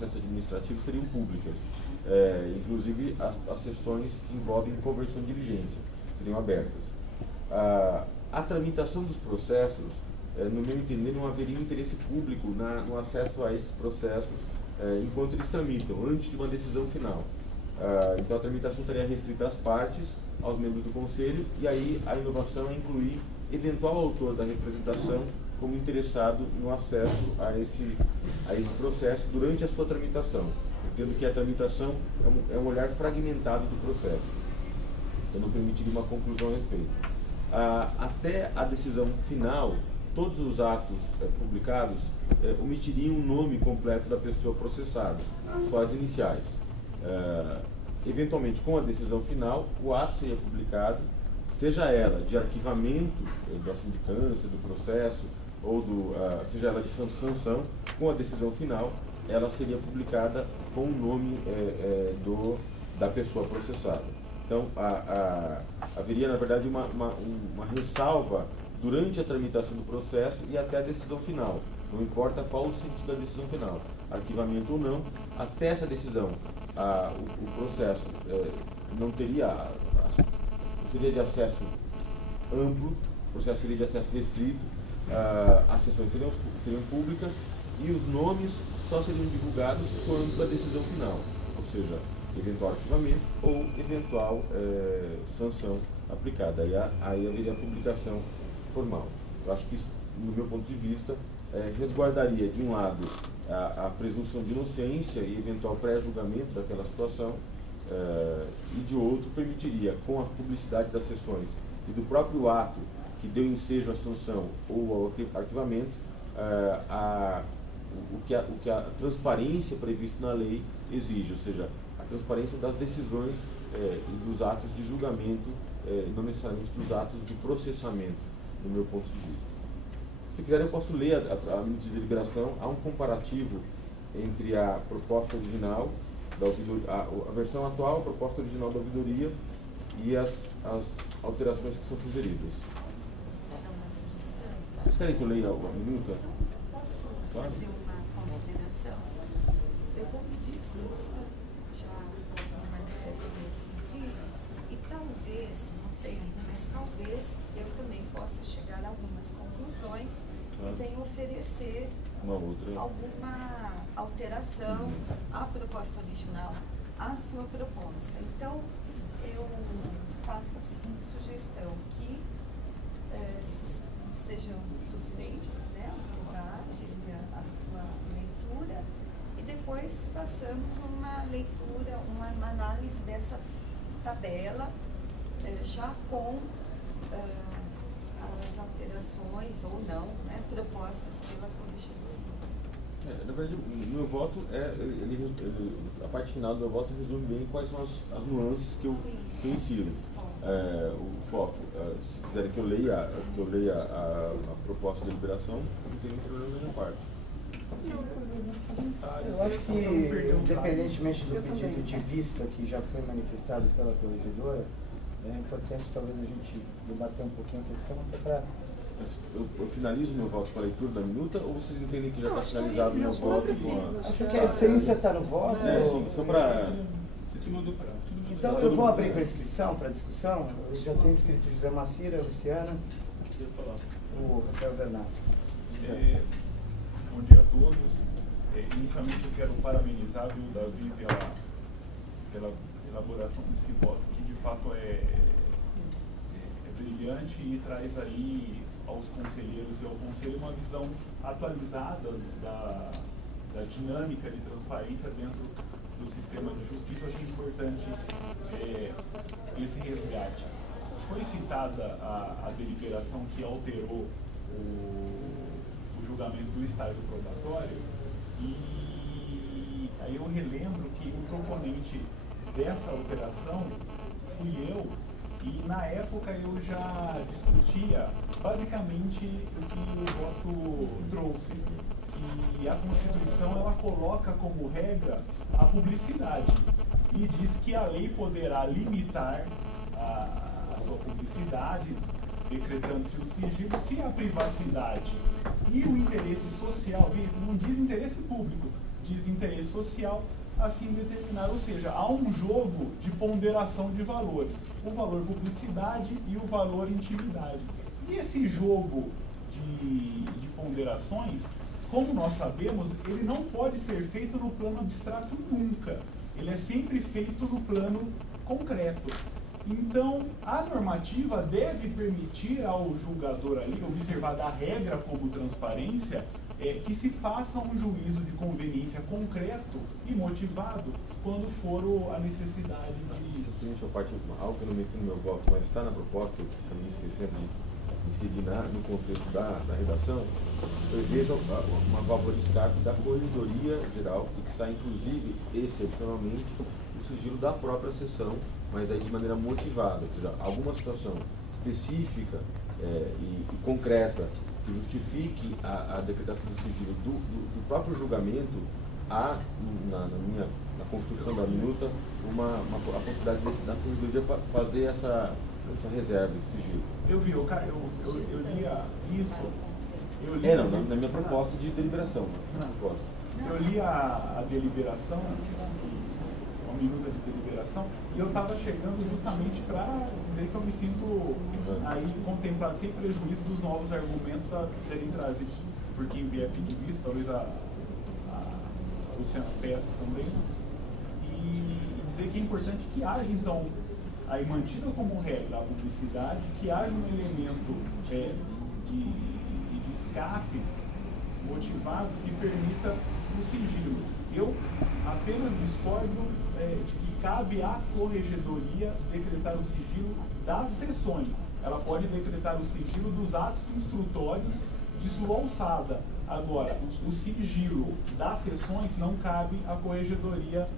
processo administrativo seriam públicas. Inclusive, as sessões que envolvem conversão de diligência seriam abertas. A tramitação dos processos, no meu entender, não haveria interesse público no acesso a esses processos enquanto eles tramitam, antes de uma decisão final. Então, a tramitação estaria restrita às partes, aos membros do Conselho, e aí a inovação é incluir eventual autor da representação como interessado no acesso a esse processo durante a sua tramitação. Entendo que a tramitação é um olhar fragmentado do processo, então não permitiria uma conclusão a respeito. Até a decisão final, todos os atos publicados omitiriam o nome completo da pessoa processada, só as iniciais. Eventualmente, com a decisão final, o ato seria publicado, seja ela de arquivamento da sindicância, do processo, ou seja ela de sanção, com a decisão final, ela seria publicada com o nome da pessoa processada. Então, haveria, na verdade, uma ressalva durante a tramitação do processo e até a decisão final. Não importa qual o sentido da decisão final, arquivamento ou não, até essa decisão, o processo não seria de acesso amplo, o processo seria de acesso restrito, as sessões seriam públicas e os nomes só seriam divulgados quando a decisão final, ou seja, eventual arquivamento ou eventual sanção aplicada. Aí haveria a publicação formal. Eu acho que isso, no meu ponto de vista, resguardaria, de um lado, a presunção de inocência e eventual pré-julgamento daquela situação, e de outro, permitiria, com a publicidade das sessões e do próprio ato que deu ensejo à sanção ou ao arquivamento, o que a transparência prevista na lei exige, ou seja, a transparência das decisões e dos atos de julgamento, não necessariamente dos atos de processamento, no meu ponto de vista. Se quiserem, eu posso ler a minuta de deliberação. Há um comparativo entre a proposta original, a versão atual, a proposta original da ouvidoria e as alterações que são sugeridas. Vocês querem que eu leia a minuta? Posso fazer uma consideração? Eu vou pedir vista já no manifesto nesse sentido e talvez, não sei ainda, mas talvez eu também possa chegar a algumas conclusões e venha oferecer alguma alteração à proposta original, à sua proposta. Então, eu faço a seguinte sugestão, que sejam suspeitos, né, os debates e a sua leitura, e depois façamos uma leitura, uma análise dessa tabela, já com as alterações ou não, né, propostas pela corregedoria. Na verdade, o meu voto a parte final do meu voto resume bem quais são as nuances que eu insiro. O foco. Se quiserem que eu leia a proposta de deliberação, não tem nenhum problema da minha parte. Eu acho que, independentemente do pedido de vista que já foi manifestado pela corregedora, é importante talvez a gente debater um pouquinho a questão até para... Eu finalizo meu voto com a leitura da minuta, ou vocês entendem que já está finalizado o meu voto? Acho que a essência está no voto. Sim, só para... Então eu vou abrir para inscrição, para discussão. Eu já tenho inscrito José Macira, Luciana, o Rafael Vernasco. Bom dia a todos. Inicialmente eu quero parabenizar o Davi pela elaboração desse voto, que de fato é brilhante e traz aí aos conselheiros e ao conselho uma visão atualizada da dinâmica de transparência dentro do sistema de justiça. Eu achei importante esse resgate. Foi citada a deliberação que alterou o julgamento do estágio probatório, e aí eu relembro que o proponente dessa alteração fui eu, e na época eu já discutia basicamente o que o voto trouxe. E a Constituição ela coloca como regra a publicidade e diz que a lei poderá limitar a sua publicidade, decretando-se o sigilo, se a privacidade e o interesse social, não diz interesse público, desinteresse social a fim de determinar, ou seja, há um jogo de ponderação de valores, o valor publicidade e o valor intimidade. E esse jogo de ponderações, como nós sabemos, ele não pode ser feito no plano abstrato nunca, ele é sempre feito no plano concreto. Então, a normativa deve permitir ao julgador ali, observar da regra como transparência, que se faça um juízo de conveniência concreto e motivado quando for a necessidade de... Simplesmente a parte, algo que eu não menciono no meu voto, mas está na proposta, eu também esquecendo de inserir no contexto da redação, eu vejo uma válvula de escape da Corregedoria Geral, fixar inclusive, excepcionalmente, o sigilo da própria sessão, mas aí de maneira motivada, ou seja, alguma situação específica e concreta que justifique a decretação do sigilo do próprio julgamento, há na construção da minuta a possibilidade da Corregedoria fazer essa reserva, esse sigilo. Eu lia isso. Na minha proposta de deliberação. Eu li a deliberação, a minuta de deliberação, e eu estava chegando justamente para dizer que eu me sinto aí contemplado, sem prejuízo dos novos argumentos a serem trazidos por quem vier pedir vista, talvez a Luciana Peça também, e dizer que é importante que haja, então, aí mantida como regra a publicidade, que haja um elemento de escape motivado que permita o sigilo. Eu apenas discordo de que cabe à Corregedoria decretar o sigilo das sessões. Ela pode decretar o sigilo dos atos instrutórios de sua alçada. Agora, o sigilo das sessões não cabe à Corregedoria.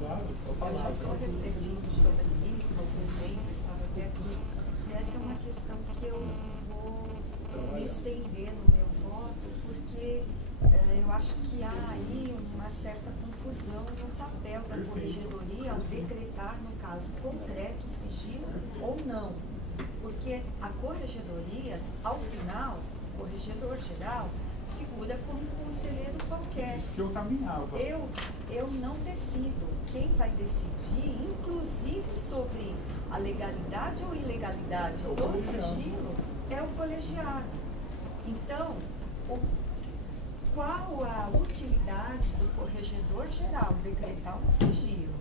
Claro, eu já estou refletindo sobre isso, sobre o tempo, estava até aqui. E essa é uma questão que eu vou me estender no meu voto, porque eu acho que há aí uma certa confusão no papel da Corregedoria ao decretar, no caso concreto, sigilo ou não. Porque a Corregedoria, ao final, o Corregedor Geral, figura como um conselheiro qualquer. Isso que eu caminhava. Eu não decido. Quem vai decidir, inclusive sobre a legalidade ou ilegalidade do sigilo, é o colegiado. Então, qual a utilidade do Corregedor Geral decretar um sigilo?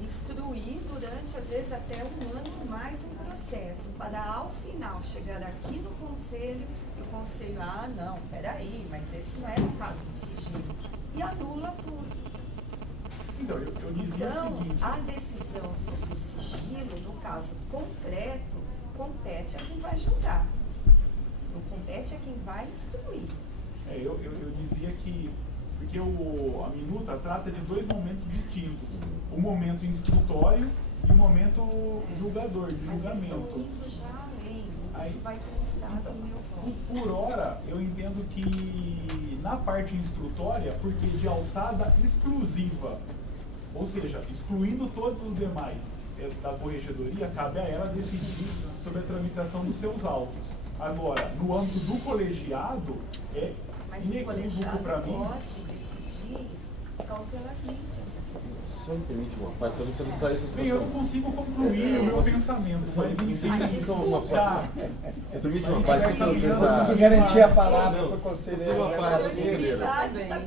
Instruir durante, às vezes, até um ano mais um processo, para ao final chegar aqui no conselho e o conselho, não, peraí, mas esse não é o caso de sigilo, e anula tudo. Então, eu dizia o seguinte... a decisão sobre o sigilo, no caso concreto, compete a quem vai julgar, não compete a quem vai instruir. Eu dizia que, porque a minuta trata de dois momentos distintos, o momento instrutório e o momento julgador, de julgamento. Mas estou indo já além, isso vai constar no meu voto. Por hora, eu entendo que na parte instrutória, porque de alçada exclusiva, ou seja, excluindo todos os demais da Corregedoria, cabe a ela decidir sobre a tramitação dos seus autos. Agora, no âmbito do colegiado, mas o inequívoco para mim... pode decidir cautelarmente essa questão. Só me permite uma parte, para você ilustrar essa situação. Bem, eu não consigo concluir o meu pensamento, mas enfim... Me permite uma parte, só para Vamos garantir a palavra para o conselheiro.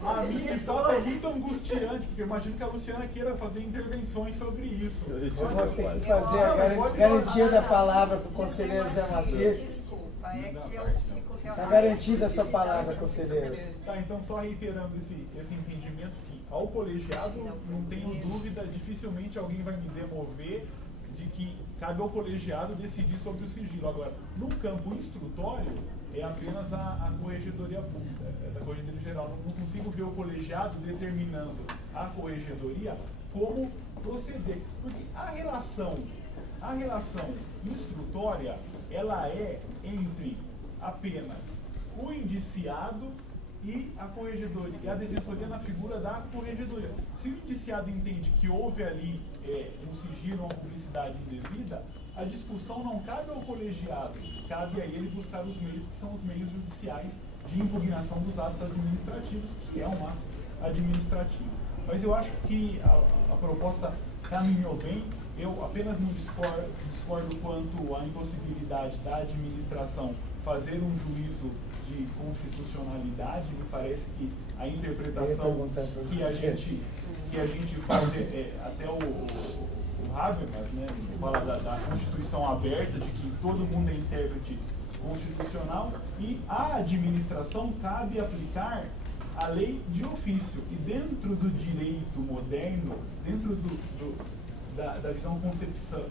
A minha história é muito angustiante, porque eu imagino que a Luciana queira fazer intervenções sobre isso. Eu vou ter que fazer a garantia da palavra para o conselheiro Zé Macedo. Desculpa, é que eu fico... Está garantida essa palavra, conselheiro. Tá, então só reiterando esse entendimento que ao colegiado, não tenho dúvida, dificilmente alguém vai me demover de que cabe ao colegiado decidir sobre o sigilo. Agora, no campo instrutório, é apenas a Corregedoria Pública, da Corregedoria Geral. Não consigo ver o colegiado determinando a Corregedoria como proceder. Porque a relação instrutória, ela é entre apenas o indiciado e a Corregedoria, e a Defensoria na figura da Corregedoria. Se o indiciado entende que houve ali um sigilo, uma publicidade indevida, a discussão não cabe ao colegiado, cabe a ele buscar os meios que são os meios judiciais de impugnação dos atos administrativos, que é um ato administrativo. Mas eu acho que a proposta caminhou bem. Eu apenas não discordo quanto à impossibilidade da administração fazer um juízo de constitucionalidade. Me parece que a interpretação que a gente faz, até o Habermas, né, fala da Constituição aberta, de que todo mundo é intérprete constitucional, e a administração cabe aplicar a lei de ofício. E dentro do direito moderno, dentro da visão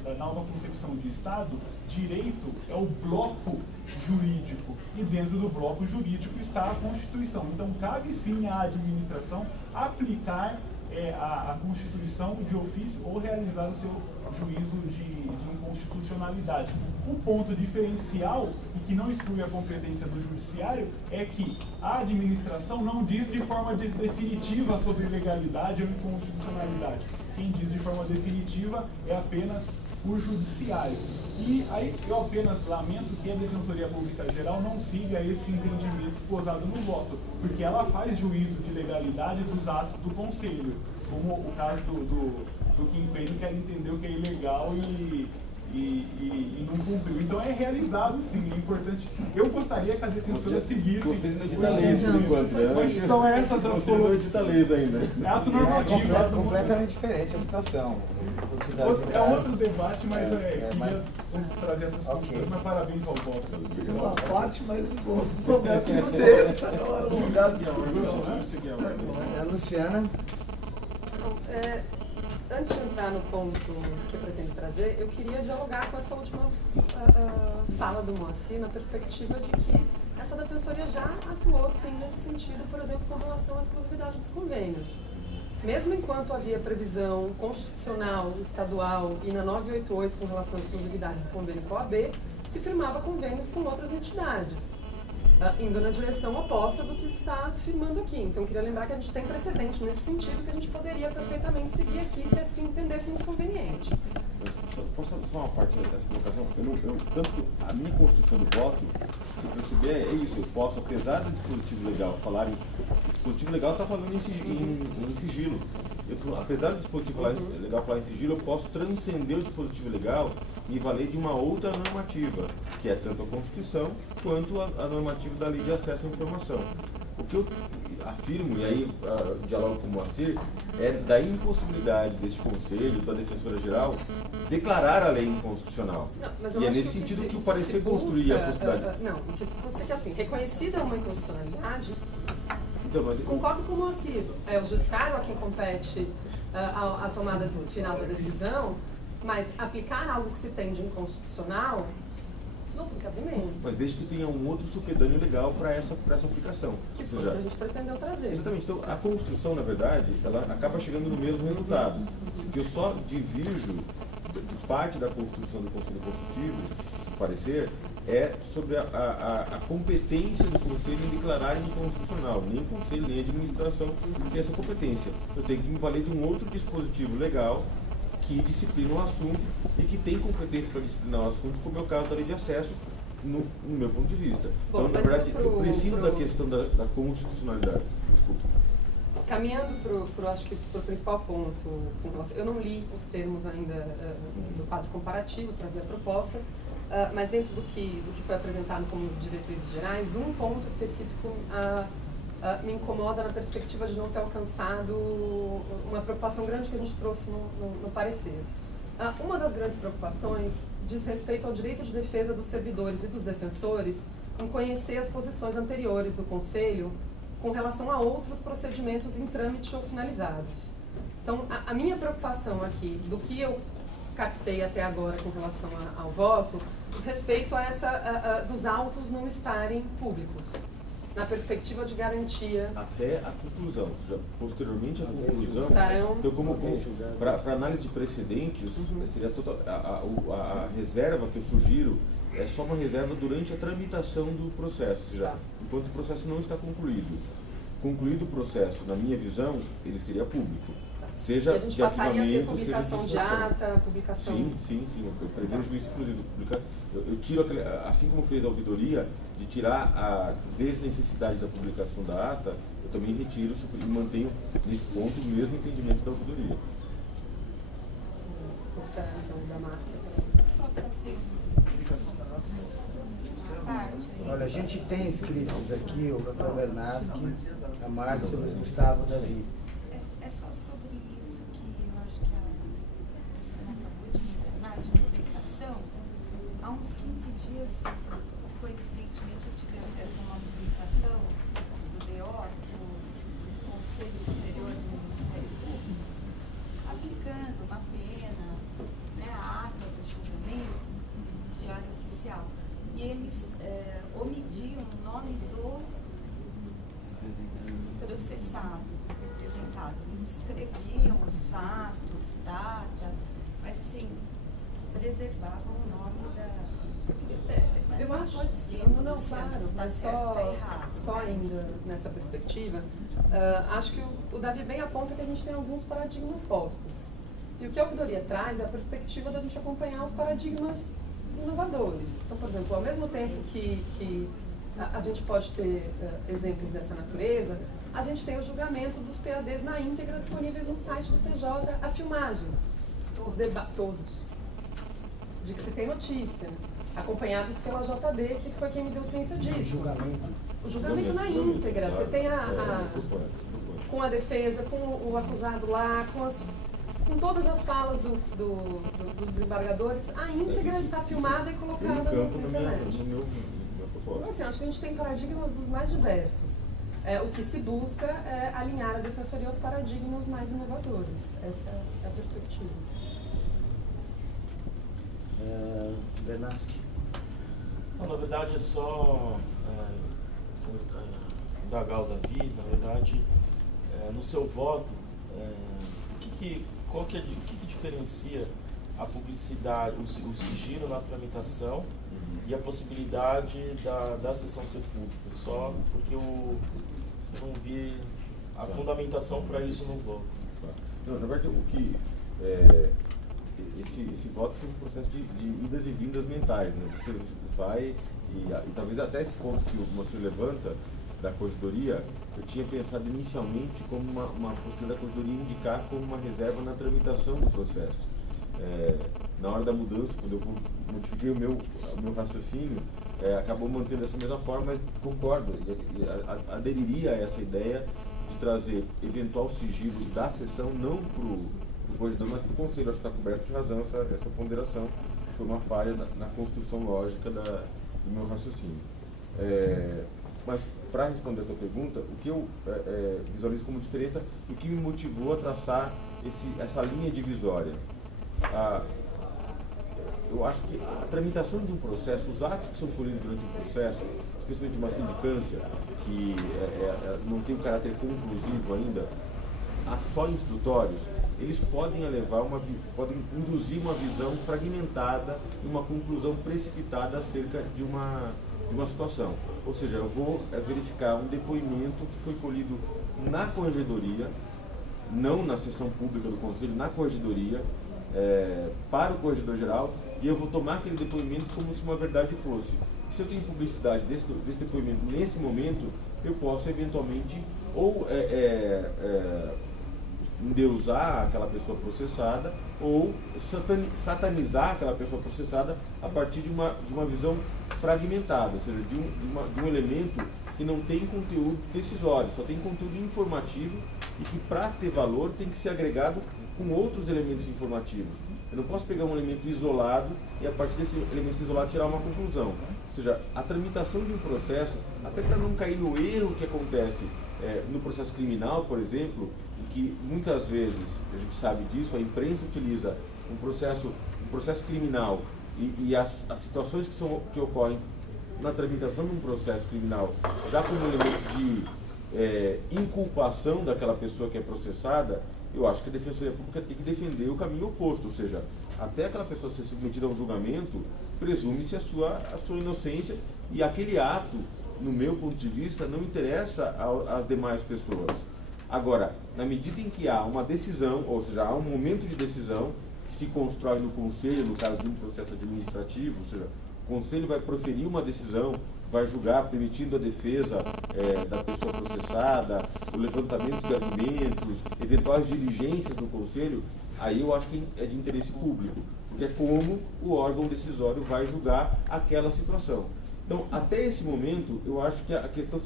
da nova concepção de Estado, direito é o bloco jurídico, e dentro do bloco jurídico está a Constituição. Então cabe sim à administração aplicar a Constituição de ofício ou realizar o seu juízo de inconstitucionalidade. Um ponto diferencial, e que não exclui a competência do judiciário, é que a administração não diz de forma definitiva sobre legalidade ou inconstitucionalidade. Quem diz de forma definitiva é apenas o judiciário. E aí eu apenas lamento que a Defensoria Pública Geral não siga este entendimento esposado no voto, porque ela faz juízo de legalidade dos atos do Conselho, como o caso do Kim Payne, que ela entendeu que é ilegal e não cumpriu. Então é realizado sim, é importante. Eu gostaria que a defensora seguisse. Vocês não editam leis por enquanto, né? Então essas as Vocês não editam leis ainda. É ato normativo. É completamente diferente a situação. É outro debate, mas queria trazer essas questões, mas parabéns ao voto. Uma parte, mas bom, lugar que esteja, um lugar de discussão. Luciana? Antes de entrar no ponto que eu pretendo trazer, eu queria dialogar com essa última fala do Moacir, na perspectiva de que essa defensoria já atuou, sim, nesse sentido, por exemplo, com relação à exclusividade dos convênios. Mesmo enquanto havia previsão constitucional, estadual e na 988 com relação à exclusividade do convênio com a OAB, se firmava convênios com outras entidades, indo na direção oposta do que está firmando aqui. Então, eu queria lembrar que a gente tem precedente nesse sentido, que a gente poderia perfeitamente seguir aqui se assim entendêssemos conveniente. Posso só uma parte dessa colocação? Tanto que a minha construção do voto, se eu perceber, é isso. Eu posso, apesar do dispositivo legal falar o dispositivo legal está falando em sigilo. Apesar do dispositivo legal falar em sigilo, eu posso transcender o dispositivo legal e valer de uma outra normativa, que é tanto a Constituição quanto a normativa da Lei de Acesso à Informação. O que eu afirmo, e aí dialogo com o Moacir, é da impossibilidade deste Conselho, da Defensora Geral, declarar a lei inconstitucional. Não, e é nesse sentido que o parecer construía a possibilidade. Não, o que se busca é que, assim, reconhecida uma inconstitucionalidade, então, mas concordo com o Moacir, é o judiciário a quem compete a tomada final da decisão, mas aplicar algo que se tem de inconstitucional não tem cabimento. Mas desde que tenha um outro supedâneo legal para essa aplicação. Que foi o que a gente pretendeu trazer. Exatamente. Então, a Constituição, na verdade, ela acaba chegando no mesmo resultado. Porque eu só divirjo parte da construção do Conselho Consultivo, parecer, é sobre a competência do Conselho em declarar inconstitucional. Nem o Conselho, nem a administração tem essa competência. Eu tenho que me valer de um outro dispositivo legal que disciplina o assunto e que tem competência para disciplinar o assunto, como é o caso da Lei de Acesso, no meu ponto de vista. Bom, então, na verdade, eu preciso da questão da constitucionalidade. Desculpa. Caminhando para o principal ponto, eu não li os termos ainda do quadro comparativo para ver a proposta, mas dentro do que foi apresentado como diretrizes gerais, um ponto específico me incomoda na perspectiva de não ter alcançado uma preocupação grande que a gente trouxe no parecer. Uma das grandes preocupações diz respeito ao direito de defesa dos servidores e dos defensores em conhecer as posições anteriores do Conselho com relação a outros procedimentos em trâmite ou finalizados. Então, a minha preocupação aqui, do que eu captei até agora com relação ao voto, diz respeito a dos autos não estarem públicos, na perspectiva de garantia. Até a conclusão, ou seja, posteriormente à conclusão, estarão... Então, para análise de precedentes, seria a reserva que eu sugiro é só uma reserva durante a tramitação do processo, ou seja, enquanto o processo não está concluído. Concluído o processo, na minha visão, ele seria público. Seja e a gente de passaria a ter arquivamento, publicação seja de de ata, publicação... Sim. Eu prevejo isso, inclusive, eu tiro, assim como fez a ouvidoria, de tirar a desnecessidade da publicação da ata, eu também retiro e mantenho nesse ponto o mesmo entendimento da ouvidoria. Vou esperar então da Márcia. Só fazer uma parte. Olha, a gente tem inscritos aqui o Dr. Bernaschi, a Márcia, o Gustavo, o Davi. É só sobre isso que eu acho que a Luciana acabou de mencionar, de publicação. Há uns 15 dias, coincidentemente, eu tive acesso a uma publicação do DO, do Conselho Superior do Ministério Público, aplicando uma pena, né, a ata do julgamento, diário oficial. E eles omitiam o nome do processado, representado. Eles escreviam os fatos, data, mas assim, preservavam o nome da... Eu acho, pode ser, não, claro, mas só ainda nessa perspectiva, acho que o Davi bem aponta que a gente tem alguns paradigmas postos. E o que a ouvidoria traz é a perspectiva da gente acompanhar os paradigmas inovadores. Então, por exemplo, ao mesmo tempo que a gente pode ter exemplos dessa natureza, a gente tem o julgamento dos PADs na íntegra disponíveis no site do TJ, a filmagem, os debates todos, de que se tem notícia, acompanhados pela JD, que foi quem me deu ciência disso. O julgamento na íntegra, você tem com a defesa, com o acusado lá, com todas as falas dos desembargadores, a íntegra está filmada e colocada na internet. Então, assim, acho que a gente tem paradigmas dos mais diversos. O que se busca é alinhar a defensoria aos paradigmas mais inovadores. Essa é a perspectiva. Bernaschi. Na verdade é só indagar o Davi, na verdade, no seu voto, o que diferencia a publicidade, o sigilo na tramitação e a possibilidade da sessão ser pública? Só porque eu não vi a fundamentação para isso no voto. Não, na verdade, esse voto foi um processo de idas e vindas mentais, né? Você vai e talvez até esse ponto que o Moacir levanta da corregedoria, eu tinha pensado inicialmente como uma postura da corregedoria indicar como uma reserva na tramitação do processo. Na hora da mudança, quando eu modifiquei o meu raciocínio, acabou mantendo essa mesma forma, mas concordo, aderiria a essa ideia de trazer eventual sigilo da sessão, não para o corregedor, mas para o conselho. Acho que está coberto de razão essa ponderação, foi uma falha na construção lógica do meu raciocínio. Mas, para responder a tua pergunta, o que eu visualizo como diferença e o que me motivou a traçar essa linha divisória? Eu acho que a tramitação de um processo, os atos que são colhidos durante um processo, especialmente uma sindicância, que não tem um caráter conclusivo ainda, só instrutórios, eles podem podem induzir uma visão fragmentada e uma conclusão precipitada acerca de uma situação. Ou seja, eu vou verificar um depoimento que foi colhido na corregedoria, não na sessão pública do Conselho, na corregedoria, para o corregedor geral, e eu vou tomar aquele depoimento como se uma verdade fosse. Se eu tenho publicidade desse depoimento nesse momento, eu posso eventualmente ou endeusar aquela pessoa processada ou satanizar aquela pessoa processada a partir de uma visão fragmentada, ou seja, de um elemento que não tem conteúdo decisório, só tem conteúdo informativo e que, para ter valor, tem que ser agregado com outros elementos informativos. Eu não posso pegar um elemento isolado e, a partir desse elemento isolado, tirar uma conclusão. Ou seja, a tramitação de um processo, até para não cair no erro que acontece no processo criminal, por exemplo, em que muitas vezes, a gente sabe disso, a imprensa utiliza um processo criminal e as situações que ocorrem na tramitação de um processo criminal já como elementos de inculpação daquela pessoa que é processada. Eu acho que a Defensoria Pública tem que defender o caminho oposto, ou seja, até aquela pessoa ser submetida a um julgamento, presume-se a sua inocência, e aquele ato, no meu ponto de vista, não interessa às demais pessoas. Agora, na medida em que há uma decisão, ou seja, há um momento de decisão que se constrói no conselho, no caso de um processo administrativo, ou seja, conselho vai proferir uma decisão, vai julgar permitindo a defesa da pessoa processada, o levantamento de argumentos, eventuais diligências do conselho, aí eu acho que é de interesse público, porque é como o órgão decisório vai julgar aquela situação. Então, até esse momento, eu acho que a questão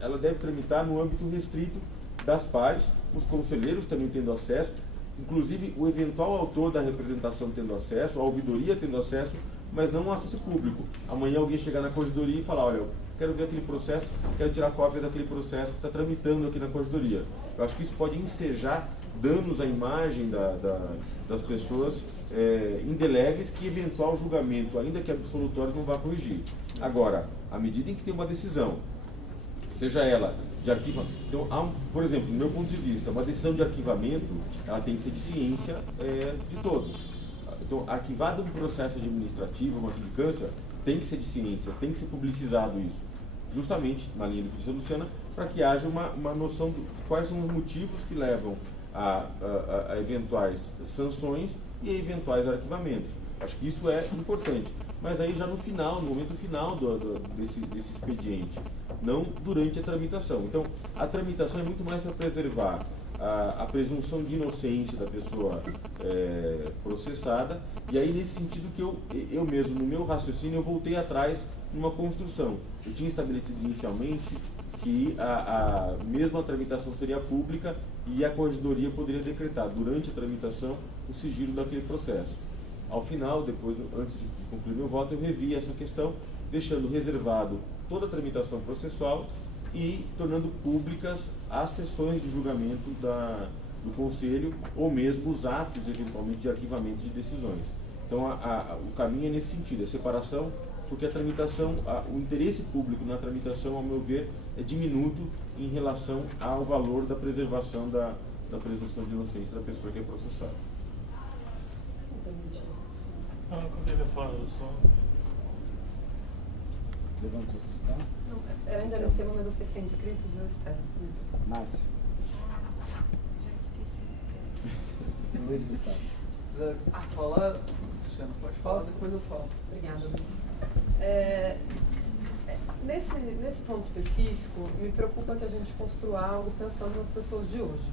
ela deve tramitar no âmbito restrito das partes, os conselheiros também tendo acesso, inclusive o eventual autor da representação tendo acesso, a ouvidoria tendo acesso, mas não um acesso público. Amanhã alguém chegar na corregedoria e falar, olha, eu quero ver aquele processo, quero tirar cópias daquele processo que está tramitando aqui na corregedoria. Eu acho que isso pode ensejar danos à imagem das pessoas indeléveis que eventual julgamento, ainda que absolutório, não vai corrigir. Agora, à medida em que tem uma decisão, seja ela de arquivamento, então, por exemplo, do meu ponto de vista, uma decisão de arquivamento, ela tem que ser de ciência de todos. Então, arquivado um processo administrativo, uma sindicância, tem que ser de ciência, tem que ser publicizado isso. Justamente, na linha do que disse a Luciana, para que haja uma noção de quais são os motivos que levam a eventuais sanções e a eventuais arquivamentos. Acho que isso é importante. Mas aí já no final, no momento final desse expediente, não durante a tramitação. Então, a tramitação é muito mais para preservar a presunção de inocência da pessoa processada, e aí nesse sentido que eu mesmo, no meu raciocínio, eu voltei atrás numa construção. Eu tinha estabelecido inicialmente que mesmo a tramitação seria pública e a corregedoria poderia decretar durante a tramitação o sigilo daquele processo. Ao final, depois, antes de concluir meu voto, eu revi essa questão, deixando reservado toda a tramitação processual e tornando públicas as sessões de julgamento do Conselho ou mesmo os atos, eventualmente, de arquivamento de decisões. Então, o caminho é nesse sentido, a separação, porque a tramitação, o interesse público na tramitação, ao meu ver, é diminuto em relação ao valor da preservação da presunção de inocência da pessoa que é processada. Não, eu acabei de falar, só... Levantou a questão? Não, era ainda nesse tema, mas eu sei que tem inscritos, eu espero. Márcio. Já esqueci. Luiz Gustavo. Se quiser falar, Luciano, pode falar, depois eu falo. Obrigada, Luiz. Nesse ponto específico, me preocupa que a gente construa algo pensando nas pessoas de hoje.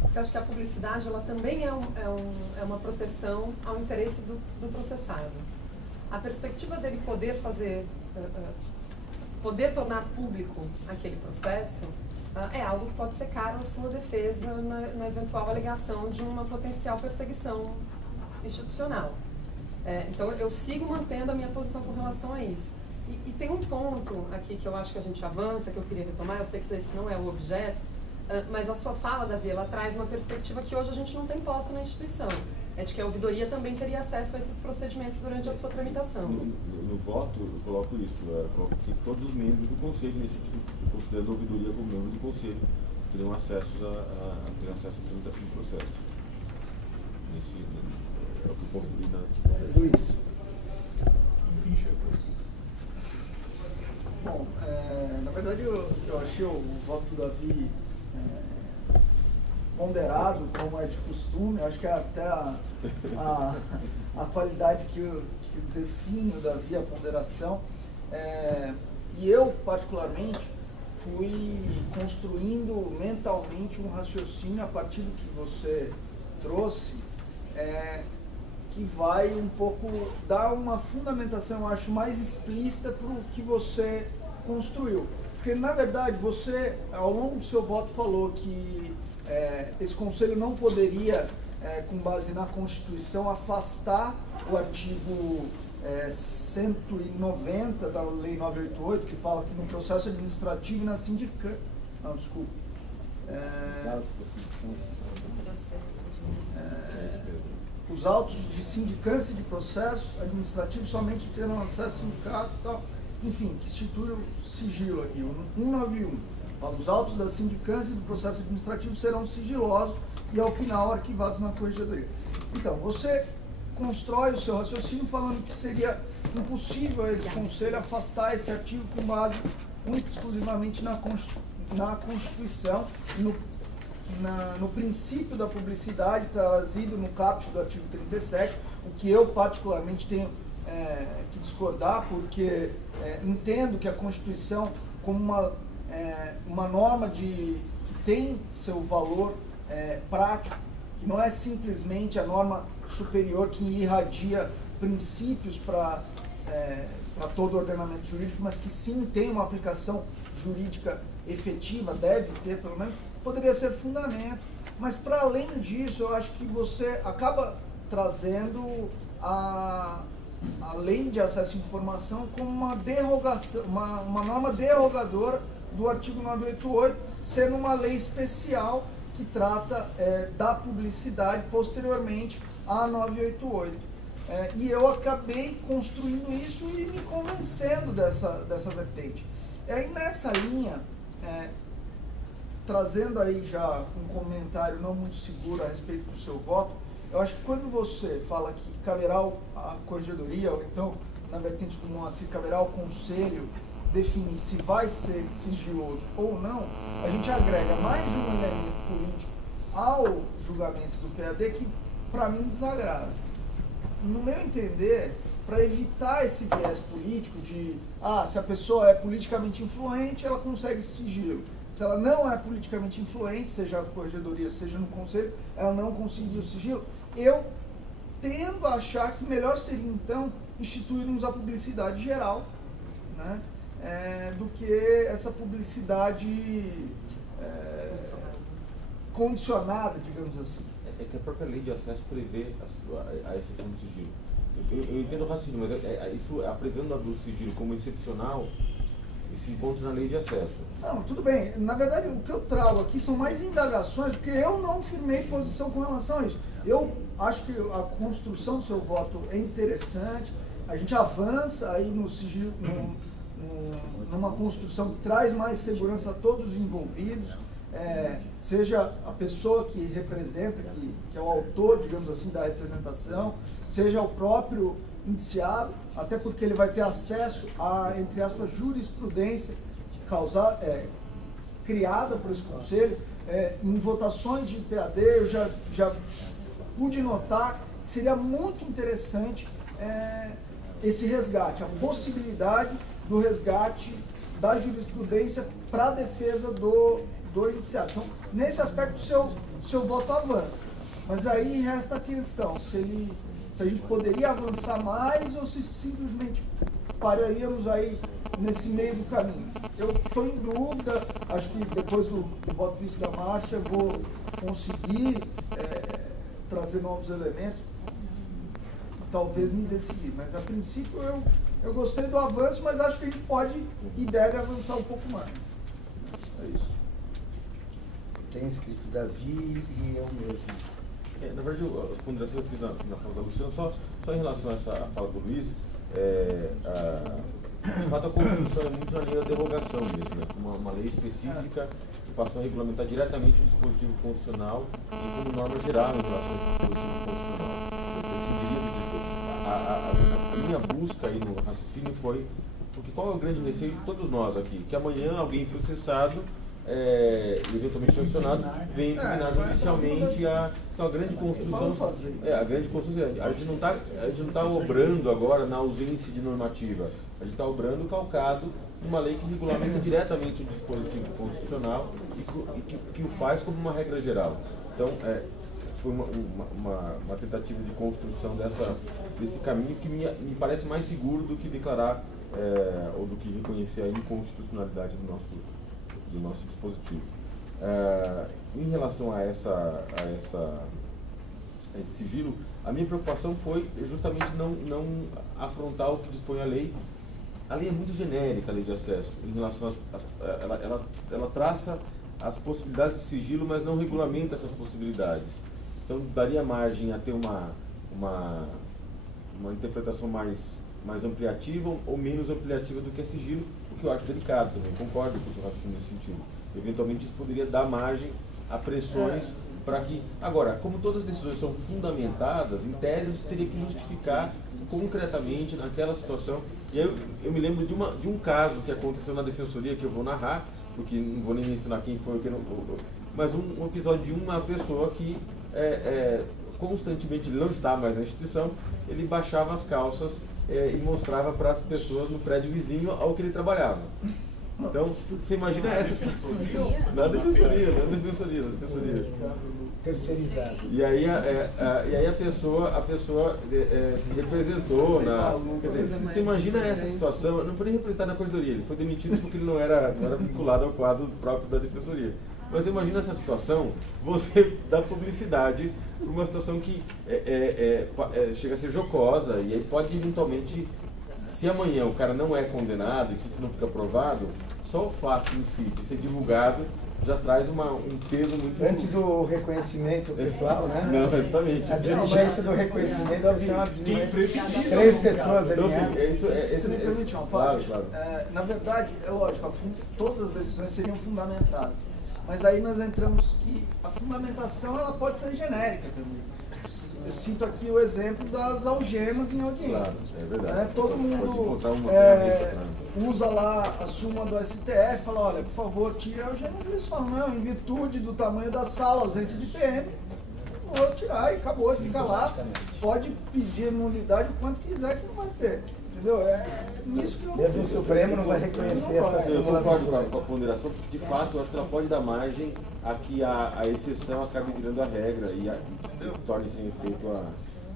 Porque acho que a publicidade ela também é uma proteção ao interesse do processado. A perspectiva dele poder poder tornar público aquele processo é algo que pode ser caro à sua defesa na eventual alegação de uma potencial perseguição institucional. Então, eu sigo mantendo a minha posição com relação a isso. E tem um ponto aqui que eu acho que a gente avança, que eu queria retomar, eu sei que esse não é o objeto, mas a sua fala, Davi, ela traz uma perspectiva que hoje a gente não tem posta na instituição. É de que a ouvidoria também teria acesso a esses procedimentos durante a sua tramitação. No voto, eu coloco isso, eu coloco que todos os membros do Conselho, nesse sentido, considerando a ouvidoria como membro do Conselho, teriam acesso à tramitação do processo. É o que eu construí na... Luiz. Enfim, chegou. Bom, na verdade eu achei o voto do Davi ponderado, como é de costume. Acho que é até a qualidade que define o Davi, a ponderação. E eu, particularmente, fui construindo mentalmente um raciocínio a partir do que você trouxe, que vai um pouco dar uma fundamentação, eu acho, mais explícita para o que você construiu. Porque, na verdade, você, ao longo do seu voto, falou que esse Conselho não poderia, com base na Constituição, afastar o artigo 190 da Lei 988, que fala que no processo administrativo e na sindicância... Não, desculpa. Os autos de sindicância e de processo administrativo somente terão acesso ao sindicato e tal. Enfim, que institui o sigilo aqui, o 191. Os autos da sindicância e do processo administrativo serão sigilosos e, ao final, arquivados na corregedoria. Então, você constrói o seu raciocínio falando que seria impossível esse Conselho afastar esse artigo com base única e exclusivamente na Constituição, no princípio da publicidade trazido no caput do artigo 37, o que eu particularmente tenho que discordar, porque entendo que a Constituição, como uma norma que tem seu valor prático, que não é simplesmente a norma superior que irradia princípios para todo o ordenamento jurídico, mas que sim tem uma aplicação jurídica efetiva, deve ter pelo menos, poderia ser fundamento. Mas para além disso, eu acho que você acaba trazendo a lei de acesso à informação como uma derrogação, uma norma derrogadora do artigo 988, sendo uma lei especial que trata da publicidade posteriormente à 988. E eu acabei construindo isso e me convencendo dessa vertente. E aí nessa linha, trazendo aí já um comentário não muito seguro a respeito do seu voto, eu acho que quando você fala que caberá à corregedoria, ou então, na vertente do Moacir, caberá ao conselho definir se vai ser sigiloso ou não, a gente agrega mais um elemento político ao julgamento do PAD que, para mim, desagrada. No meu entender, para evitar esse viés político de, se a pessoa é politicamente influente, ela consegue sigilo. Se ela não é politicamente influente, seja a corregedoria, seja no conselho, ela não conseguiu sigilo, eu tendo a achar que melhor seria, então, instituirmos a publicidade geral, né, do que essa publicidade condicionada, digamos assim. É que a própria lei de acesso prevê a exceção do sigilo. Eu entendo o raciocínio, mas isso, apresentando do sigilo como excepcional, se encontra na lei de acesso. Não, tudo bem. Na verdade, o que eu trago aqui são mais indagações, porque eu não firmei posição com relação a isso. Eu acho que a construção do seu voto é interessante, a gente avança aí no sigilo, numa construção que traz mais segurança a todos os envolvidos, seja a pessoa que representa, que é o autor, digamos assim, da representação, seja o próprio indiciado, até porque ele vai ter acesso a, entre aspas, jurisprudência criada por esse conselho. Em votações de PAD, eu já pude notar que seria muito interessante esse resgate, a possibilidade do resgate da jurisprudência para a defesa do indiciado. Então, nesse aspecto, seu voto avança. Mas aí resta a questão, se a gente poderia avançar mais ou se simplesmente pararíamos aí nesse meio do caminho. Eu estou em dúvida, acho que depois do voto visto da Márcia vou conseguir trazer novos elementos, talvez me decidir, mas a princípio eu gostei do avanço, mas acho que a gente pode e deve avançar um pouco mais. É isso. Tem escrito Davi e eu mesmo. Na verdade, a ponderação eu fiz na fala da Luciana, só em relação a essa fala do Luiz, de fato a Constituição é muito na linha da derrogação mesmo, né? Uma lei específica que passou a regulamentar diretamente o dispositivo constitucional e como norma geral em relação ao dispositivo constitucional. A minha busca aí no raciocínio foi, porque qual é o grande receio de todos nós aqui? Que amanhã alguém processado, eventualmente sancionado, vem impugnar judicialmente a grande construção. A grande construção. A gente não está obrando agora na ausência de normativa. A gente está obrando calcado numa lei que regulamenta diretamente o dispositivo constitucional e que o faz como uma regra geral. Então, foi uma tentativa de construção desse caminho que me parece mais seguro do que declarar ou do que reconhecer a inconstitucionalidade do nosso dispositivo. Em relação a esse sigilo, a minha preocupação foi justamente não afrontar o que dispõe a lei. A lei é muito genérica, a lei de acesso, em relação ela traça as possibilidades de sigilo, mas não regulamenta essas possibilidades. Então, daria margem a ter uma interpretação mais ampliativa ou menos ampliativa do que é sigilo, o que eu acho delicado também, concordo com o seu raciocínio nesse sentido. Eventualmente, isso poderia dar margem a pressões para que... Agora, como todas as decisões são fundamentadas, em tese, você teria que justificar concretamente naquela situação. E aí eu me lembro de um caso que aconteceu na Defensoria, que eu vou narrar, porque não vou nem mencionar quem foi, mas um episódio de uma pessoa que constantemente, ele não está mais na instituição, ele baixava as calças e mostrava para as pessoas no prédio vizinho ao que ele trabalhava. Então, você imagina essa situação. Na defensoria. Terceirizado. E aí a pessoa representou quer dizer, você imagina essa situação, não foi nem representado na corredoria, ele foi demitido porque ele não era vinculado ao quadro próprio da defensoria. Mas imagina essa situação, você dá publicidade para uma situação que chega a ser jocosa, e aí pode eventualmente, se amanhã o cara não é condenado e se isso não fica provado, só o fato em si de ser divulgado já traz um peso muito... Antes do reconhecimento pessoal, né? Não, exatamente. A diligência do reconhecimento deve ser uma... Três pessoas ali. Então, assim, se me permite uma parte, claro. Na verdade, é lógico, todas as decisões seriam fundamentadas. Mas aí nós entramos que a fundamentação ela pode ser genérica também. Eu cito aqui o exemplo das algemas em audiência. Claro, é verdade. Todo mundo usa lá a súmula do STF e fala, olha, por favor, tire a algema. O juiz fala, não, em virtude do tamanho da sala, ausência de PM, vou tirar e acabou, fica lá. Pode pedir nulidade o quanto quiser que não vai ter. Entendeu? É nisso que Mesmo o Supremo não vai reconhecer essa súmula. Eu concordo com a ponderação, porque de fato eu acho que ela pode dar margem a que a exceção acabe virando a regra e torne sem efeito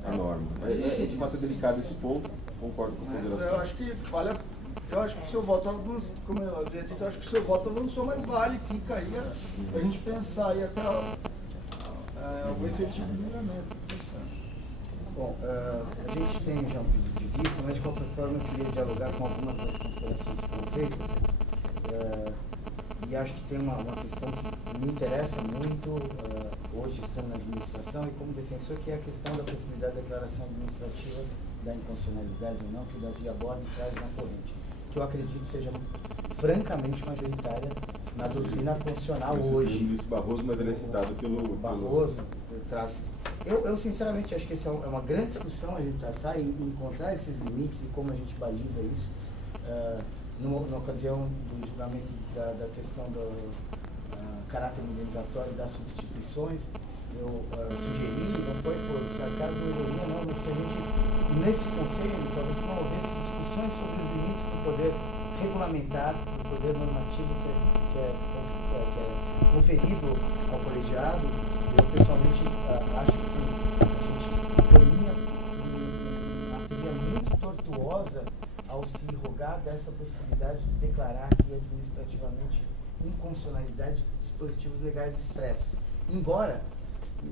a norma. De fato é delicado esse ponto, concordo com a ponderação. Mas eu acho que eu acho que o seu voto avançou, como eu havia dito, eu acho que o seu voto avançou, mas vale, fica aí a gente pensar aí até o efetivo julgamento. Bom, a gente tem já um pedido de vista, mas de qualquer forma eu queria dialogar com algumas das considerações que foram feitas. E acho que tem uma questão que me interessa muito, hoje estando na administração e como defensor, que é a questão da possibilidade da declaração administrativa da inconstitucionalidade ou não, que o Davi aborda e traz na corrente, que eu acredito seja francamente majoritária na doutrina constitucional hoje. O ministro Barroso, mas ele é citado pelo... Barroso, eu sinceramente acho que essa é uma grande discussão a gente traçar e encontrar esses limites e como a gente baliza isso. Na ocasião do julgamento da questão do caráter indenizatório das substituições, eu sugeri, não foi por sarcasmo ou ironia, não, mas que a gente, nesse conselho, talvez promovesse discussões sobre os limites do poder regulamentar, do poder normativo que é conferido ao colegiado. Eu, pessoalmente, acho que a gente caminha uma trilha muito tortuosa ao se rogar dessa possibilidade de declarar aqui administrativamente inconstitucionalidade de dispositivos legais expressos. Embora,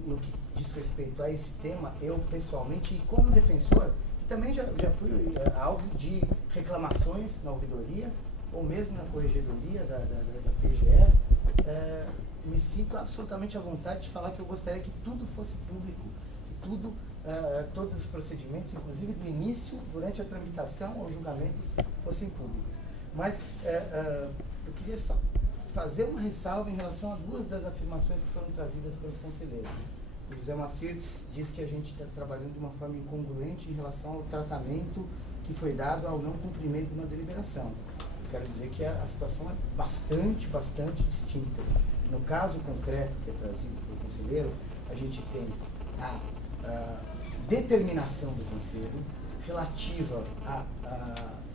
no que diz respeito a esse tema, eu pessoalmente, e como defensor, que também já fui alvo de reclamações na ouvidoria, ou mesmo na corregedoria da PGE, me sinto absolutamente à vontade de falar que eu gostaria que tudo fosse público, que todos os procedimentos, inclusive do início, durante a tramitação ao julgamento, fossem públicos. Mas eu queria só fazer uma ressalva em relação a duas das afirmações que foram trazidas pelos conselheiros. O José Macir diz que a gente está trabalhando de uma forma incongruente em relação ao tratamento que foi dado ao não cumprimento de uma deliberação. Eu quero dizer que a situação é bastante distinta. No caso concreto que é trazido pelo conselheiro, a gente tem a determinação do conselho relativa à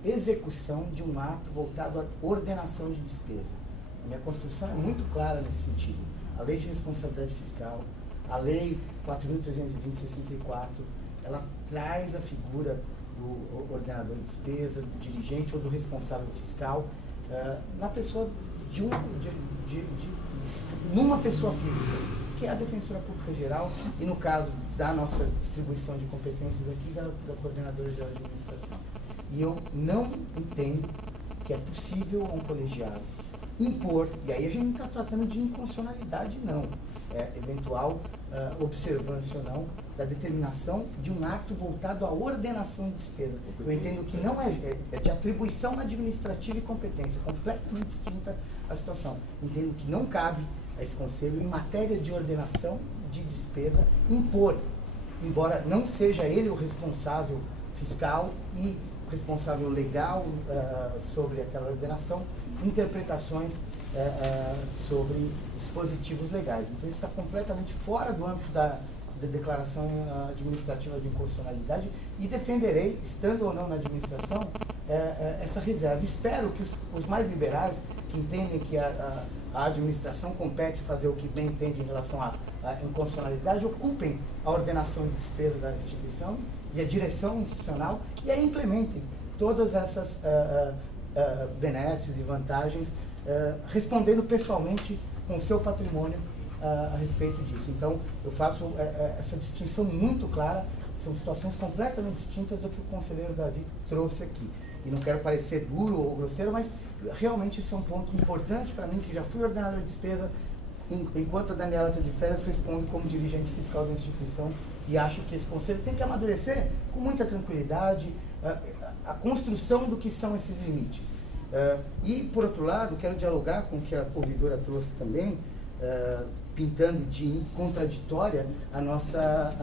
execução de um ato voltado à ordenação de despesa. A minha Constituição é muito clara nesse sentido. A Lei de Responsabilidade Fiscal, a Lei 4.320/64, ela traz a figura do ordenador de despesa, do dirigente ou do responsável fiscal na pessoa numa pessoa física, que é a Defensora Pública Geral e, no caso da nossa distribuição de competências aqui, da Coordenadora Geral de Administração. E eu não entendo que é possível a um colegiado impor, e aí a gente não está tratando de inconstitucionalidade, não, eventual observância ou não, da determinação de um ato voltado à ordenação de despesa. Eu entendo que não é de atribuição administrativa e competência, completamente distinta a situação. Entendo que não cabe a esse conselho, em matéria de ordenação de despesa, impor, embora não seja ele o responsável fiscal e responsável legal sobre aquela ordenação, interpretações sobre dispositivos legais. Então isso está completamente fora do âmbito de declaração administrativa de inconstitucionalidade e defenderei, estando ou não na administração, essa reserva. Espero que os mais liberais, que entendem que a administração compete fazer o que bem entende em relação à inconstitucionalidade, ocupem a ordenação de despesa da instituição e a direção institucional e aí implementem todas essas benesses e vantagens, respondendo pessoalmente com o seu patrimônio a respeito disso. Então, eu faço essa distinção muito clara, são situações completamente distintas do que o conselheiro Davi trouxe aqui. E não quero parecer duro ou grosseiro, mas realmente esse é um ponto importante para mim, que já fui ordenador de despesa, enquanto a Daniela está de férias, respondo como dirigente fiscal da instituição e acho que esse conselho tem que amadurecer com muita tranquilidade a construção do que são esses limites. E, por outro lado, quero dialogar com o que a ouvidora trouxe também, pintando de contraditória a nossa